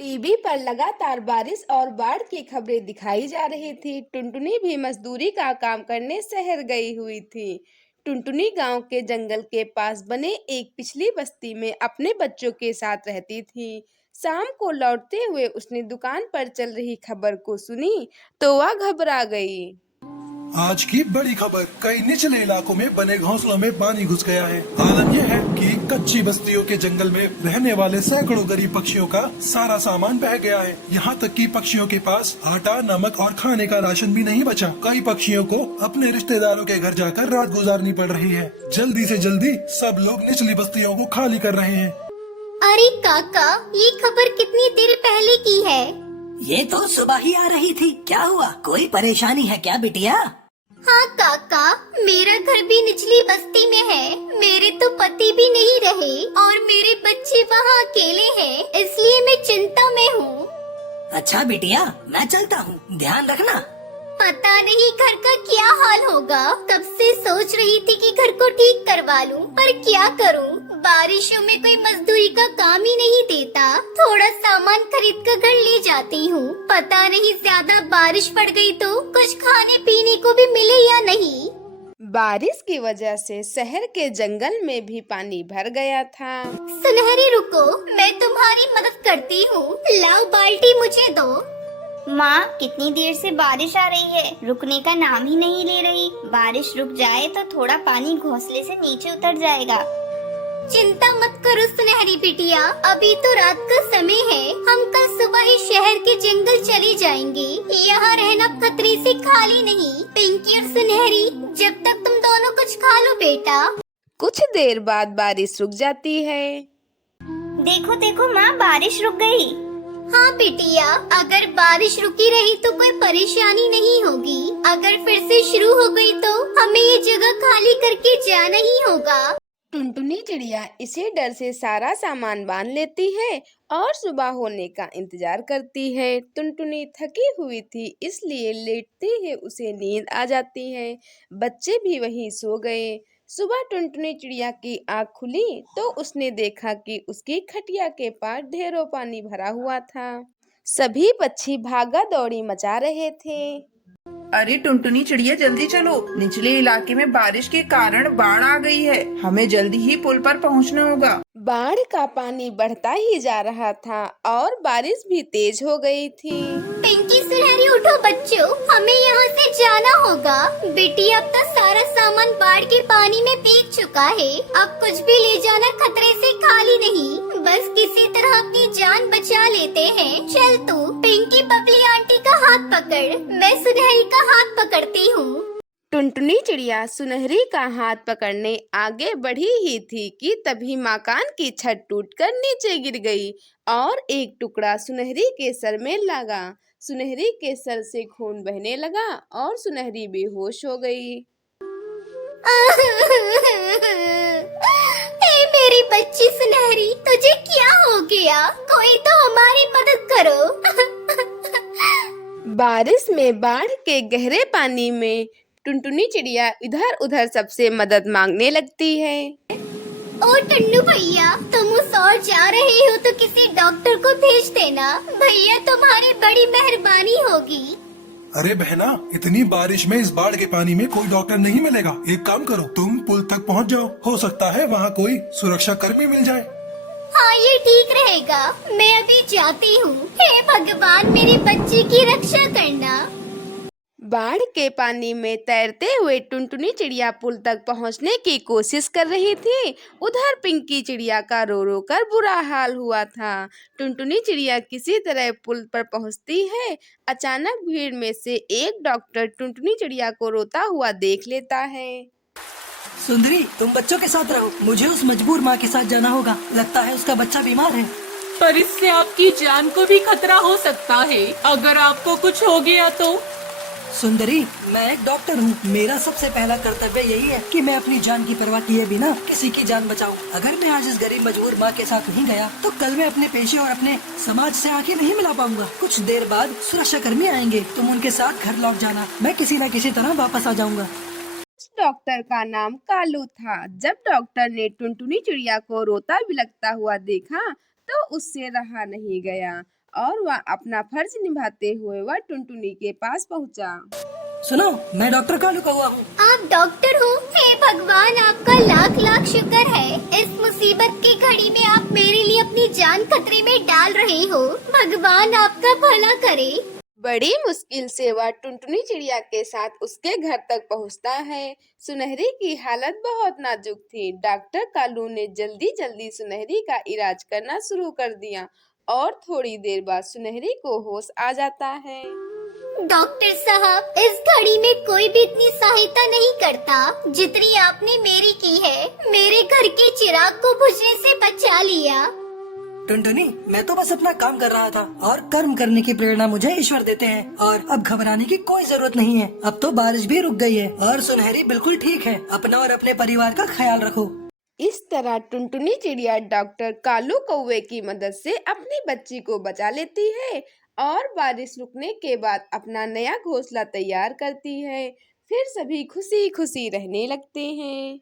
TV पर लगातार बारिश और बाढ़ की खबरें दिखाई जा रही थी। टुनटुनी भी मजदूरी का काम करने शहर गई हुई थी। टुनटुनी गांव के जंगल के पास बने एक पिछली बस्ती में अपने बच्चों के साथ रहती थी। शाम को लौटते हुए उसने दुकान पर चल रही खबर को सुनी तो वह घबरा गई। आज की बड़ी खबर, कई निचले इलाकों में बने घोंसलों में पानी घुस गया है। आलम यह है कि कच्ची बस्तियों के जंगल में रहने वाले सैकड़ों गरीब पक्षियों का सारा सामान बह गया है। यहाँ तक कि पक्षियों के पास आटा, नमक और खाने का राशन भी नहीं बचा। कई पक्षियों को अपने रिश्तेदारों के घर जाकर रात गुजारनी पड़ रही है। जल्दी से जल्दी सब लोग निचली बस्तियों को खाली कर रहे हैं। अरे काका, ये खबर कितनी देर पहले की है? ये तो सुबह ही आ रही थी। क्या हुआ, कोई परेशानी है क्या बिटिया? हाँ काका, मेरा घर भी निचली बस्ती में है। मेरे तो पति भी नहीं रहे और मेरे बच्चे वहाँ अकेले हैं, इसलिए मैं चिंता में हूँ। अच्छा बिटिया, मैं चलता हूँ, ध्यान रखना। पता नहीं घर का क्या हाल होगा। कब से सोच रही थी कि घर को ठीक करवा लूं, पर क्या करूं? बारिशों में कोई मजदूरी का काम ही नहीं देता। थोड़ा सामान खरीद कर घर ले जाती हूँ। पता नहीं ज्यादा बारिश पड़ गई तो कुछ खाने पीने को भी मिले या नहीं। बारिश की वजह से शहर के जंगल में भी पानी भर गया था। सुनहरी रुको, मैं तुम्हारी मदद करती हूँ। लाओ बाल्टी मुझे दो। माँ, कितनी देर से बारिश आ रही है, रुकने का नाम ही नहीं ले रही। बारिश रुक जाए तो थोड़ा पानी घोंसले से नीचे उतर जाएगा। चिंता मत करो सुनहरी बिटिया, अभी तो रात का समय है। हम कल सुबह ही शहर के जंगल चले जाएंगे। यहाँ रहना खतरे से खाली नहीं। पिंकी और सुनहरी, जब तक तुम दोनों कुछ खा लो बेटा। कुछ देर बाद बारिश रुक जाती है। देखो देखो माँ, बारिश रुक गई। हाँ बिटिया, अगर बारिश रुकी रही तो कोई परेशानी नहीं होगी। अगर फिर से शुरू हो गई तो हमें ये जगह खाली करके जाना ही होगा। टुनटुनी चिड़िया इसी डर से सारा सामान बांध लेती है और सुबह होने का इंतजार करती है। टुनटुनी थकी हुई थी, इसलिए लेटते ही उसे नींद आ जाती है। बच्चे भी वहीं सो गए। सुबह टुनटुनी चिड़िया की आँख खुली तो उसने देखा कि उसकी खटिया के पास ढेरों पानी भरा हुआ था। सभी पक्षी भागा दौड़ी मचा रहे थे। अरे टुनटुनी चिड़िया, जल्दी चलो, निचले इलाके में बारिश के कारण बाढ़ आ गई है। हमें जल्दी ही पुल पर पहुंचना होगा। बाढ़ का पानी बढ़ता ही जा रहा था और बारिश भी तेज हो गई थी। पिंकी सुनहरी उठो बच्चों, हमें यहाँ से जाना होगा। बेटी, अब तो सारा सामान बाढ़ के पानी में भीग चुका है। अब कुछ भी ले जाना खतरे से खाली नहीं। बस किसी तरह अपनी जान बचा लेते हैं। चल तू पिंकी बबली आंटी का हाथ पकड़, मैं सुनहरी का हाथ पकड़ती हूँ। टुनटुनी चिड़िया सुनहरी का हाथ पकड़ने आगे बढ़ी ही थी कि तभी मकान की छत टूटकर नीचे गिर गई और एक टुकड़ा सुनहरी के सर में लगा। सुनहरी के सर से खून बहने लगा और सुनहरी बेहोश हो गई। ए मेरी बच्ची सुनहरी, तुझे क्या हो गया? कोई तो हमारी मदद करो। बारिश में बाढ़ के गहरे पानी में टुनटुनी चिड़िया इधर उधर सबसे मदद मांगने लगती है। ओ टन्नू भैया, तुम उस ओर जा रहे हो तो किसी डॉक्टर को भेज देना। भैया, तुम्हारी बड़ी मेहरबानी होगी। अरे बहना, इतनी बारिश में इस बाढ़ के पानी में कोई डॉक्टर नहीं मिलेगा। एक काम करो, तुम पुल तक पहुंच जाओ। हो सकता है वहाँ कोई सुरक्षा कर्मी मिल जाए। हाँ, ये ठीक रहेगा। मैं अभी जाती हूँ। हे भगवान, मेरे बच्चे की रक्षा करना। बाढ़ के पानी में तैरते हुए टुनटुनी चिड़िया पुल तक पहुंचने की कोशिश कर रही थी। उधर पिंकी चिड़िया का रो रो कर बुरा हाल हुआ था। टुनटुनी चिड़िया किसी तरह पुल पर पहुंचती है। अचानक भीड़ में से एक डॉक्टर टुनटुनी चिड़िया को रोता हुआ देख लेता है। सुंदरी, तुम बच्चों के साथ रहो, मुझे उस मजबूर माँ के साथ जाना होगा। लगता है उसका बच्चा बीमार है। पर इससे आपकी जान को भी खतरा हो सकता है। अगर आपको कुछ हो गया तो? सुंदरी, मैं एक डॉक्टर हूँ। मेरा सबसे पहला कर्तव्य यही है कि मैं अपनी जान की परवाह किए बिना किसी की जान बचाऊं। अगर मैं आज इस गरीब मजबूर माँ के साथ नहीं गया तो कल मैं अपने पेशे और अपने समाज से आंखें नहीं मिला पाऊंगा। कुछ देर बाद सुरक्षा कर्मी आएंगे, तुम उनके साथ घर लौट जाना। मैं किसी न किसी तरह वापस आ जाऊंगा। डॉक्टर का नाम कालू था। जब डॉक्टर ने टुनटुनी चिड़िया को रोता बिलखता हुआ देखा तो उससे रहा नहीं गया और वह अपना फर्ज निभाते हुए वह टुनटुनी के पास पहुंचा। सुनो, मैं डॉक्टर कालू कौआ हूँ। आप डॉक्टर हो? हे भगवान, आपका लाख लाख शुक्र है। इस मुसीबत की घड़ी में आप मेरे लिए अपनी जान खतरे में डाल रहे हो। भगवान आपका भला करे। बड़ी मुश्किल से वह टुनटुनी चिड़िया के साथ उसके घर तक पहुंचता है। सुनहरी की हालत बहुत नाजुक थी। डॉक्टर कालू ने जल्दी जल्दी सुनहरी का इलाज करना शुरू कर दिया और थोड़ी देर बाद सुनहरी को होश आ जाता है। डॉक्टर साहब, इस घड़ी में कोई भी इतनी सहायता नहीं करता जितनी आपने मेरी की है। मेरे घर के चिराग को बुझने से बचा लिया। टुनटुनी, मैं तो बस अपना काम कर रहा था और कर्म करने की प्रेरणा मुझे ईश्वर देते हैं और अब घबराने की कोई जरूरत नहीं है। अब तो बारिश भी रुक गई है और सुनहरी बिल्कुल ठीक है। अपना और अपने परिवार का ख्याल रखो। इस तरह टुनटुनी चिड़िया डॉक्टर कालू कौवे की मदद से अपनी बच्ची को बचा लेती है और बारिश रुकने के बाद अपना नया घोंसला तैयार करती है। फिर सभी खुशी खुशी रहने लगते हैं।